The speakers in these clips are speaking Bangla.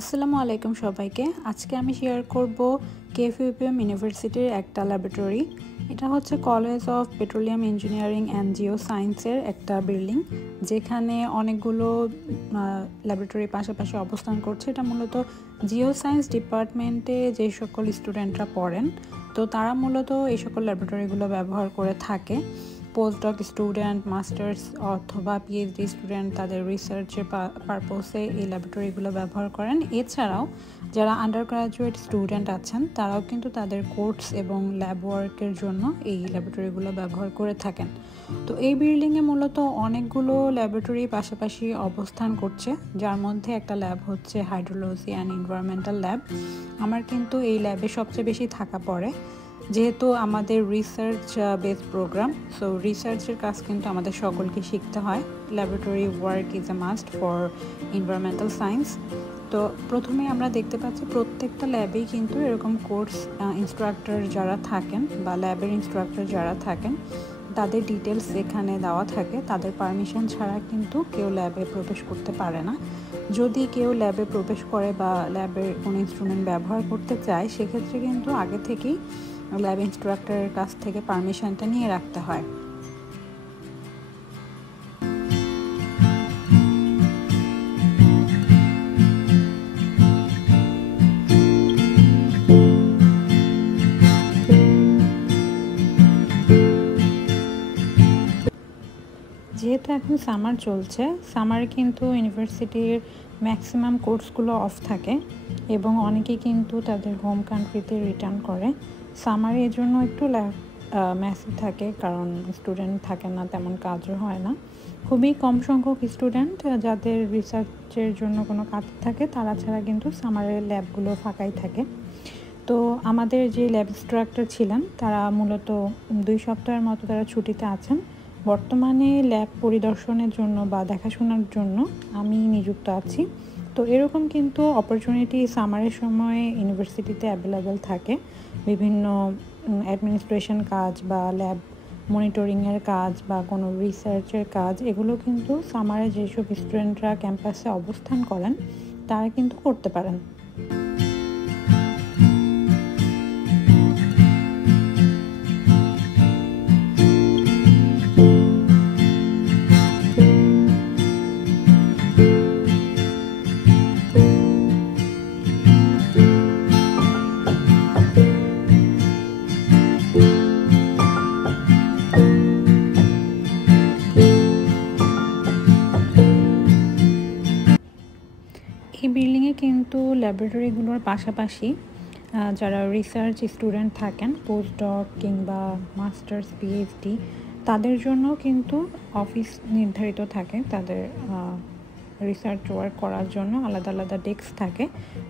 আসসালামু আলাইকুম সবাইকে। আজকে আমি শেয়ার করব কেএফইউপিএম ইউনিভার্সিটির একটা ল্যাবরেটরি। এটা হচ্ছে college of petroleum engineering and Jio সায়েন্সের একটা বিল্ডিং, যেখানে অনেকগুলো ল্যাবরেটরি পাশাপাশি অবস্থান করছে। এটা মূলত জিও সায়েন্স ডিপার্টমেন্টে যে সকল স্টুডেন্টরা পড়েন, তো তারা মূলত এই সকল ল্যাবরেটরিগুলো ব্যবহার করে থাকে। পোস্টডক স্টুডেন্ট, মাস্টার্স অথবা পিএইচডি স্টুডেন্ট তাদের রিসার্চের পারপোসে এই ল্যাবরেটরিগুলো ব্যবহার করেন। এছাড়াও যারা আন্ডার গ্রাজুয়েট স্টুডেন্ট আছেন তারাও কিন্তু তাদের কোর্স এবং ল্যাব ওয়ার্কের জন্য এই ল্যাবরেটরিগুলো ব্যবহার করে থাকেন। তো এই বিল্ডিংয়ে মূলত অনেকগুলো ল্যাবরেটরি পাশাপাশি অবস্থান করছে, যার মধ্যে একটা ল্যাব হচ্ছে হাইড্রোলজি অ্যান্ড এনভায়রনমেন্টাল ল্যাব। আমার কিন্তু এই ল্যাবে সবচেয়ে বেশি থাকা পড়ে, যেহেতু আমাদের রিসার্চ বেস প্রোগ্রাম। সো রিসার্চের কাজ কিন্তু আমাদের সকলকে শিখতে হয়। Laboratory work is a must for environmental science. তো প্রথমে আমরা দেখতে পাচ্ছি প্রত্যেকটা ল্যাবেই কিন্তু এরকম কোর্স ইনস্ট্রাক্টর যারা থাকেন বা ল্যাবের ইনস্ট্রাক্টর যারা থাকেন তাদের ডিটেলস এখানে দেওয়া থাকে। তাদের পারমিশন ছাড়া কিন্তু কেউ ল্যাবে প্রবেশ করতে পারে না। যদি কেউ ল্যাবে প্রবেশ করে বা ল্যাবের কোনো ইনস্ট্রুমেন্ট ব্যবহার করতে চায়, সেক্ষেত্রে কিন্তু আগে থেকেই ল্যাব ইনস্ট্রাক্টরের কাছ থেকে পারমিশনটা নিয়ে রাখতে হয়। যেহেতু এখন সামার চলছে, সামারে কিন্তু ইউনিভার্সিটির ম্যাক্সিমাম কোর্সগুলো অফ থাকে এবং অনেকেই কিন্তু তাদের হোম কান্ট্রিতে রিটার্ন করে। সামারে এর জন্য একটু ম্যাসি থাকে, কারণ স্টুডেন্ট থাকে না, তেমন কাজও হয় না। খুবই কম সংখ্যক স্টুডেন্ট যাদের রিসার্চের জন্য কোনো কাজ থাকে, তারা ছাড়া কিন্তু সামারের ল্যাবগুলো ফাঁকাই থাকে। তো আমাদের যে ল্যাব ইনস্ট্রাক্টর ছিলেন তারা মূলত 2 সপ্তাহের মতো তারা ছুটিতে আছেন। বর্তমানে ল্যাব পরিদর্শনের জন্য বা দেখাশোনার জন্য আমি নিযুক্ত আছি। তো এরকম কিন্তু অপরচুনিটি সামারের সময় ইউনিভার্সিটিতে অ্যাভেলেবেল থাকে। বিভিন্ন অ্যাডমিনিস্ট্রেশন কাজ বা ল্যাব মনিটরিংয়ের কাজ বা কোনো রিসার্চের কাজ, এগুলো কিন্তু সামারে যেসব স্টুডেন্টরা ক্যাম্পাসে অবস্থান করেন তারা কিন্তু করতে পারেন। এই বিল্ডিংয়ে কিন্তু ল্যাবরেটরিগুলোর পাশাপাশি যারা রিসার্চ স্টুডেন্ট থাকেন, পোস্টডক কিংবা মাস্টার্স পিএইচডি, তাদের জন্য কিন্তু অফিস নির্ধারিত থাকে। তাদের রিসার্চ ওয়ার্ক করার জন্য আলাদা আলাদা ডেস্ক থাকে।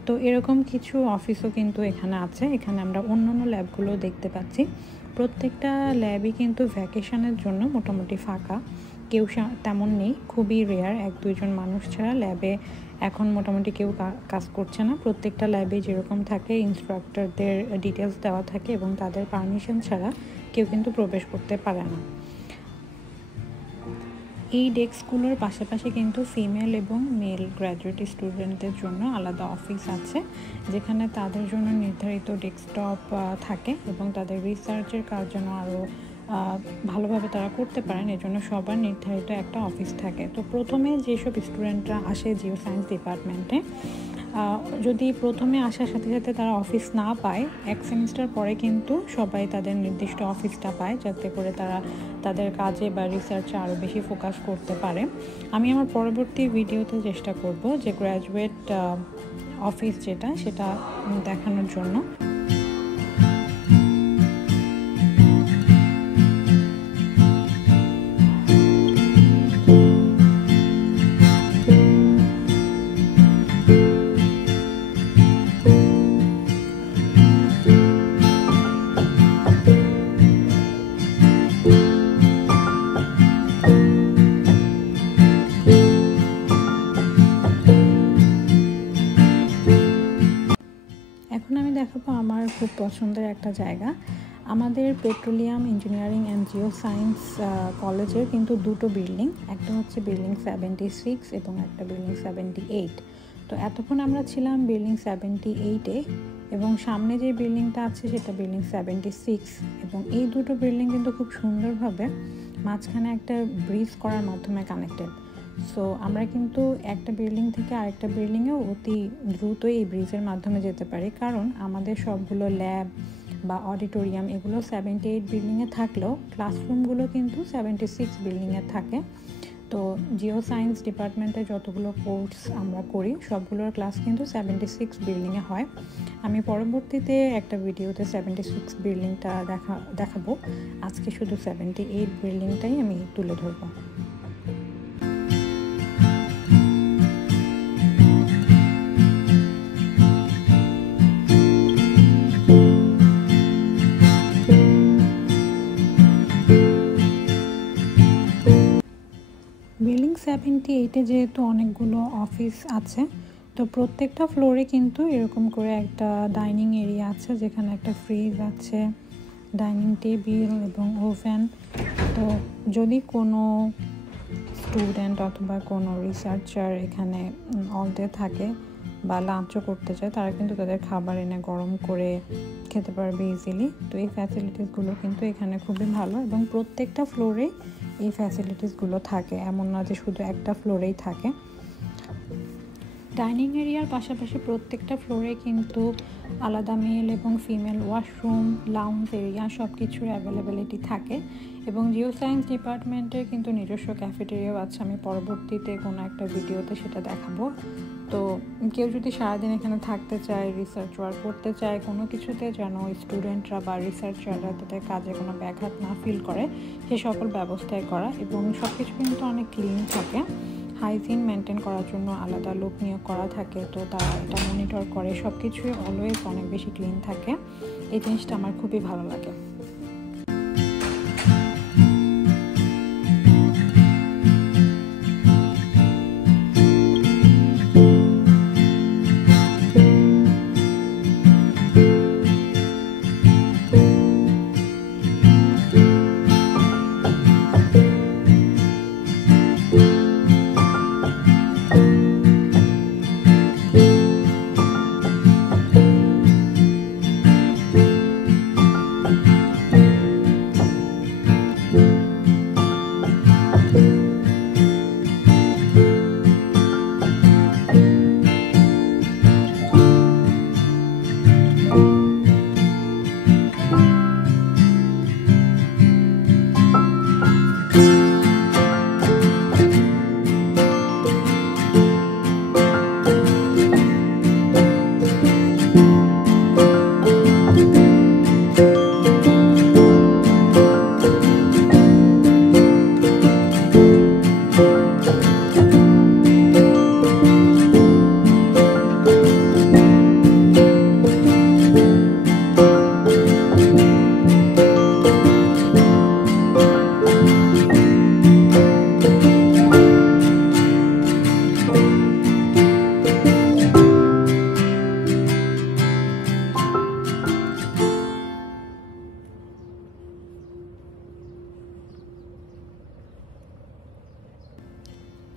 তো এরকম কিছু অফিসও কিন্তু এখানে আছে। এখানে আমরা অন্যান্য ল্যাবগুলো দেখতে পাচ্ছি। প্রত্যেকটা ল্যাবই কিন্তু ভ্যাকেশনের জন্য মোটামুটি ফাঁকা, কেউ তেমন নেই। খুবই রেয়ার, 1-2 জন মানুষ ছাড়া ল্যাবে এখন মোটামুটি কেউ কাজ করছে না। প্রত্যেকটা ল্যাবে যেরকম থাকে ইনস্ট্রাক্টরদের ডিটেলস দেওয়া থাকে এবং তাদের পারমিশন ছাড়া কেউ কিন্তু প্রবেশ করতে পারে না। এই ডেস্কগুলোর পাশাপাশি কিন্তু ফিমেল এবং মেল গ্র্যাজুয়েট স্টুডেন্টদের জন্য আলাদা অফিস আছে, যেখানে তাদের জন্য নির্ধারিত ডেস্কটপ থাকে এবং তাদের রিসার্চের কাজ যেন আরও ভালোভাবে তারা করতে পারেন, এজন্য সবার নির্ধারিত একটা অফিস থাকে। তো প্রথমে যেসব স্টুডেন্টরা আসে জিও সায়েন্স ডিপার্টমেন্টে, যদি প্রথমে আসার সাথে সাথে তারা অফিস না পায়, 1 সেমিস্টার পরে কিন্তু সবাই তাদের নির্দিষ্ট অফিসটা পায়, যাতে করে তারা তাদের কাজে বা রিসার্চে আরও বেশি ফোকাস করতে পারে। আমি আমার পরবর্তী ভিডিওতে চেষ্টা করব যে গ্র্যাজুয়েট অফিস যেটা সেটা দেখানোর জন্য। এখন আমি দেখাবো আমার খুব পছন্দের একটা জায়গা। আমাদের petroleum engineering and Jio science কলেজের কিন্তু 2টো বিল্ডিং, একটা হচ্ছে বিল্ডিং 76 এবং একটা বিল্ডিং 78। তো এতক্ষণ আমরা ছিলাম বিল্ডিং 78-এ এবং সামনে যে বিল্ডিংটা আছে সেটা বিল্ডিং 76 এবং এই দুটো বিল্ডিং কিন্তু খুব সুন্দরভাবে মাঝখানে একটা ব্রিজ করার মাধ্যমে কানেক্টেড। সো আমরা কিন্তু একটা বিল্ডিং থেকে আরেকটা বিল্ডিংয়েও অতি দ্রুতই এই ব্রিজের মাধ্যমে যেতে পারি, কারণ আমাদের সবগুলো ল্যাব বা অডিটোরিয়াম এগুলো 78 বিল্ডিংয়ে থাকলেও ক্লাসরুমগুলো কিন্তু 76 বিল্ডিংয়ে থাকে। তো জিও সায়েন্স ডিপার্টমেন্টে যতগুলো কোর্স আমরা করি সবগুলোর ক্লাস কিন্তু 76 বিল্ডিংয়ে হয়। আমি পরবর্তীতে একটা ভিডিওতে 76 বিল্ডিংটা দেখাবো। আজকে শুধু 78 বিল্ডিংটাই আমি তুলে ধরবো। বিল্ডিং 78-এ যেহেতু অনেকগুলো অফিস আছে, তো প্রত্যেকটা ফ্লোরে কিন্তু এরকম করে একটা ডাইনিং এরিয়া আছে, যেখানে একটা ফ্রিজ আছে, ডাইনিং টেবিল এবং ওভেন। তো যদি কোনো স্টুডেন্ট অথবা কোনো রিসার্চার এখানে অল ডে থাকে বা লাঞ্চও করতে চায়, তারা কিন্তু তাদের খাবার এনে গরম করে খেতে পারবে ইজিলি। তো এই ফ্যাসিলিটিসগুলো কিন্তু এখানে খুবই ভালো এবং প্রত্যেকটা ফ্লোরে এই ফ্যাসিলিটিসগুলো থাকে, এমন না যে শুধু একটা ফ্লোরেই থাকে। ডাইনিং এরিয়ার পাশাপাশি প্রত্যেকটা ফ্লোরে কিন্তু আলাদা মেল এবং ফিমেল ওয়াশরুম, লাউঞ্জ এরিয়া সব কিছুর অ্যাভেলেবিলিটি থাকে এবং জিও সায়েন্স ডিপার্টমেন্টের কিন্তু নিজস্ব ক্যাফেটেরিয়াও আছে। আমি পরবর্তীতে কোনো একটা ভিডিওতে সেটা দেখাবো। তো কেউ যদি সারাদিন এখানে থাকতে চায়, রিসার্চ ওয়ার্ক করতে চায়, কোনো কিছুতে যেন স্টুডেন্টরা বা রিসার্চাররা তাদের কাজে কোনো ব্যাঘাত না ফিল করে, সে সকল ব্যবস্থাই করা এবং সব কিছু কিন্তু অনেক ক্লিন থাকে। হাইজিন মেনটেন করার জন্য আলাদা লোক নিয়োগ করা থাকে, তো তারা এটা মনিটর করে, সব কিছুই অলওয়েজ অনেক বেশি ক্লিন থাকে। এই জিনিসটা আমার খুবই ভালো লাগে।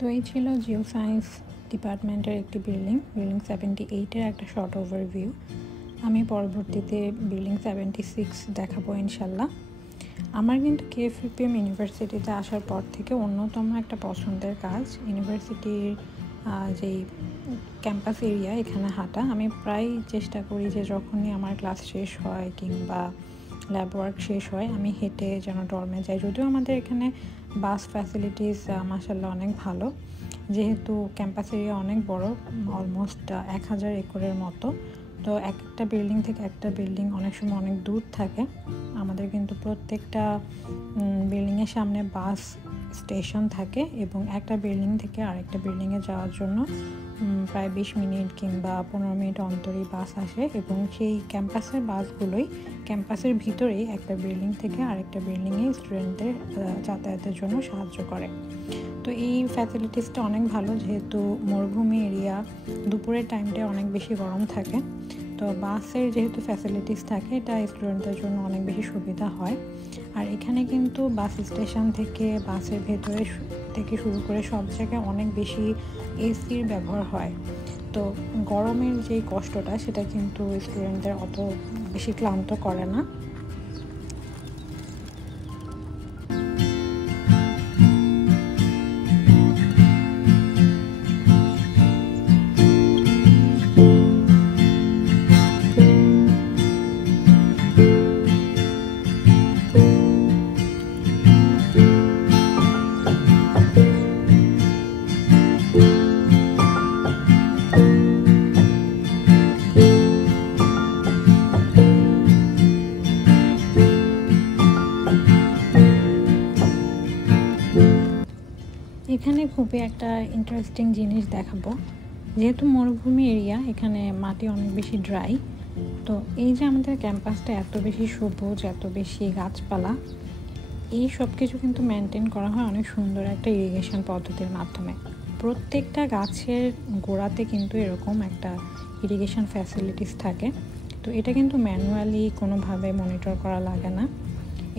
তো এই ছিল জিও সায়েন্স ডিপার্টমেন্টের একটি বিল্ডিং 78-এর একটা শর্ট ওভারভিউ। আমি পরবর্তীতে বিল্ডিং 76 দেখাবো ইনশাল্লাহ। আমার কিন্তু কেএফইপিএম ইউনিভার্সিটিতে আসার পর থেকে অন্যতম একটা পছন্দের কাজ ইউনিভার্সিটির যেই ক্যাম্পাস এরিয়া, এখানে হাঁটা। আমি প্রায় চেষ্টা করি যে যখনই আমার ক্লাস শেষ হয় কিংবা ল্যাব ওয়ার্ক শেষ হয় আমি হেঁটে যেন ডর্মে যাই। যদিও আমাদের এখানে বাস ফ্যাসিলিটিস মাশাআল্লাহ অনেক ভালো, যেহেতু ক্যাম্পাস এরিয়া অনেক বড়, অলমোস্ট 1000 একরের মতো। তো একটা বিল্ডিং থেকে একটা বিল্ডিং অনেক সময় অনেক দূর থাকে। আমাদের কিন্তু প্রত্যেকটা বিল্ডিংয়ের সামনে বাস স্টেশন থাকে এবং একটা বিল্ডিং থেকে আরেকটা বিল্ডিংয়ে যাওয়ার জন্য প্রায় 20 মিনিট কিংবা 15 মিনিট অন্তরই বাস আসে এবং সেই ক্যাম্পাসের বাসগুলোই ক্যাম্পাসের ভিতরেই একটা বিল্ডিং থেকে আরেকটা বিল্ডিংয়ে স্টুডেন্টদের যাতায়াতের জন্য সাহায্য করে। তো এই ফ্যাসিলিটিসটা অনেক ভালো, যেহেতু মরুভূমি এরিয়া, দুপুরের টাইমটা অনেক বেশি গরম থাকে। তো বাসের যেহেতু ফ্যাসিলিটিস থাকে, এটা স্টুডেন্টদের জন্য অনেক বেশি সুবিধা হয়। আর এখানে কিন্তু বাস স্টেশন থেকে বাসের ভেতরে থেকে শুরু করে সব জায়গায় অনেক বেশি এসির ব্যবহার হয়। তো গরমের যে কষ্টটা সেটা কিন্তু স্টুডেন্টদের অত বেশি ক্লান্ত করে না। এখানে খুবই একটা ইন্টারেস্টিং জিনিস দেখাবো। যেহেতু মরুভূমি এরিয়া, এখানে মাটি অনেক বেশি ড্রাই। তো এই যে আমাদের ক্যাম্পাসটা এত বেশি সবুজ, এত বেশি গাছপালা, এই সব কিছু কিন্তু মেনটেন করা হয় অনেক সুন্দর একটা ইরিগেশন পদ্ধতির মাধ্যমে। প্রত্যেকটা গাছের গোড়াতে কিন্তু এরকম একটা ইরিগেশন ফ্যাসিলিটিস থাকে। তো এটা কিন্তু ম্যানুয়ালি কোনোভাবে মনিটর করা লাগে না,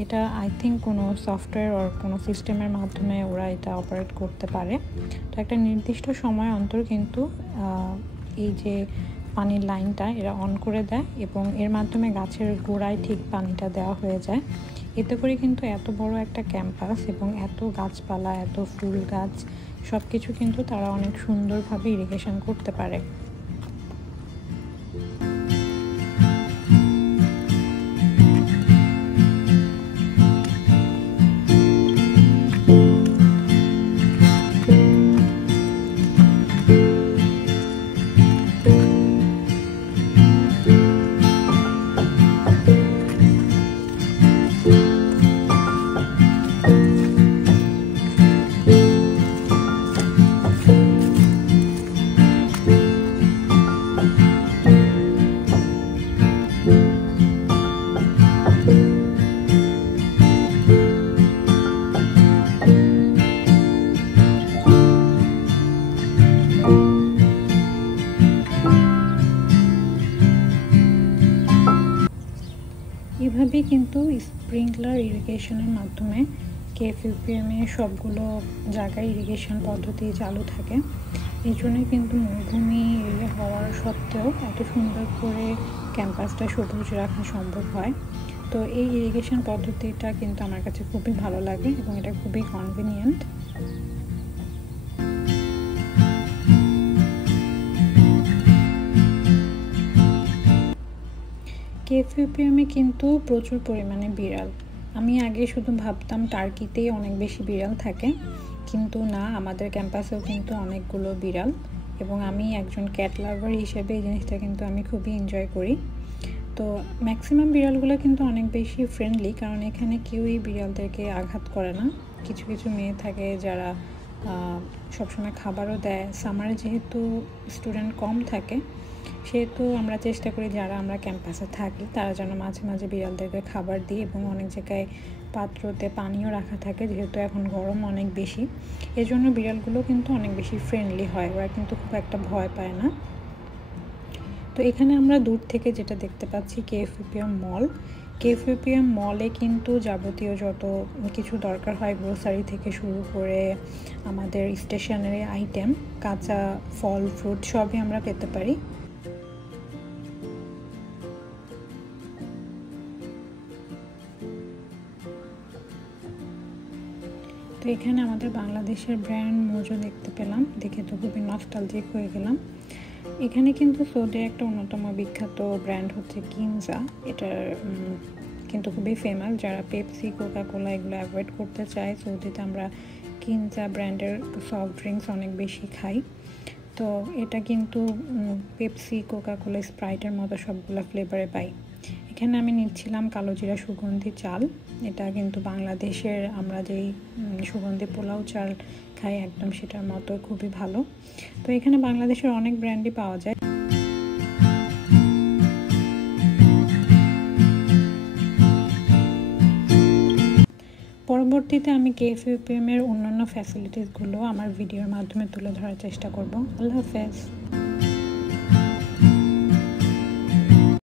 এটা আই থিঙ্ক কোনো সফটওয়্যার আর কোনো সিস্টেমের মাধ্যমে ওরা এটা অপারেট করতে পারে। তো একটা নির্দিষ্ট সময় অন্তর কিন্তু এই যে পানির লাইনটা এরা অন করে দেয় এবং এর মাধ্যমে গাছের গোড়ায় ঠিক পানিটা দেওয়া হয়ে যায়। এতে করে কিন্তু এত বড় একটা ক্যাম্পাস এবং এত গাছপালা, এত ফুল গাছ, সব কিছু কিন্তু তারা অনেক সুন্দরভাবে ইরিগেশন করতে পারে। এভাবেই কিন্তু স্প্রিংকলার ইরিগেশনের মাধ্যমে কেএফইউপিএমে সবগুলো জায়গায় ইরিগেশন পদ্ধতি চালু থাকে। এই জন্যই কিন্তু মরুভূমি হওয়ার সত্ত্বেও এত সুন্দর করে ক্যাম্পাসটা সবুজ রাখা সম্ভব হয়। তো এই ইরিগেশন পদ্ধতিটা কিন্তু আমার কাছে খুবই ভালো লাগে এবং এটা খুবই কনভিনিয়েন্ট। কেএফইউপিএমে কিন্তু প্রচুর পরিমাণে বিড়াল। আমি আগে শুধু ভাবতাম টার্কিতেই অনেক বেশি বিড়াল থাকে, কিন্তু না, আমাদের ক্যাম্পাসেও কিন্তু অনেকগুলো বিড়াল, এবং আমি একজন ক্যাট লাভার হিসেবে এই জিনিসটা কিন্তু আমি খুবই এনজয় করি। তো ম্যাক্সিমাম বিড়ালগুলো কিন্তু অনেক বেশি ফ্রেন্ডলি, কারণ এখানে কেউই বিড়ালদেরকে আঘাত করে না। কিছু কিছু মেয়ে থাকে যারা সবসময় খাবারও দেয়। সামারে যেহেতু স্টুডেন্ট কম থাকে, সেহেতু আমরা চেষ্টা করি যারা আমরা ক্যাম্পাসে থাকি তারা যেন মাঝে মাঝে বিড়ালদেরকে খাবার দিই, এবং অনেক জায়গায় পাত্রতে পানিও রাখা থাকে, যেহেতু এখন গরম অনেক বেশি। এজন্য বিড়ালগুলো কিন্তু অনেক বেশি ফ্রেন্ডলি হয়, ওরা কিন্তু খুব একটা ভয় পায় না। তো এখানে আমরা দূর থেকে যেটা দেখতে পাচ্ছি কেএফইউপিএম মল। কেএফইউপিএম মলে কিন্তু যাবতীয় যত কিছু দরকার হয়, গ্রোসারি থেকে শুরু করে আমাদের স্টেশনারি আইটেম, কাঁচা ফল ফ্রুট সবই আমরা পেতে পারি। তো এখানে আমাদের বাংলাদেশের ব্র্যান্ড মোজো দেখতে পেলাম, দেখে তো খুবই নস্টালজিক হয়ে গেলাম। এখানে কিন্তু সৌদির একটা অন্যতম বিখ্যাত ব্র্যান্ড হচ্ছে কিনজা। এটার কিন্তু খুবই ফেমাস। যারা পেপসি, কোকা কোলা এগুলো অ্যাভয়েড করতে চায়, সৌদিতে আমরা কিনজা ব্র্যান্ডের সফট ড্রিঙ্কস অনেক বেশি খাই। তো এটা কিন্তু পেপসি, কোকা কোলা, স্প্রাইটের মতো সবগুলো ফ্লেভারে পাই। এখানে আমি নিচ্ছিলাম কালোজিরা সুগন্ধি চাল। এটা কিন্তু বাংলাদেশের আমরা যেই সুগন্ধি পোলাও চাল খাই একদম সেটার মতো, খুবই ভালো। তো এখানে বাংলাদেশের অনেক ব্র্যান্ডই পাওয়া যায়। পরবর্তীতে আমি কেএফইউপিএম এর অন্যান্য ফ্যাসিলিটিসগুলো আমার ভিডিওর মাধ্যমে তুলে ধরার চেষ্টা করব। আল্লাহ হাফেজ।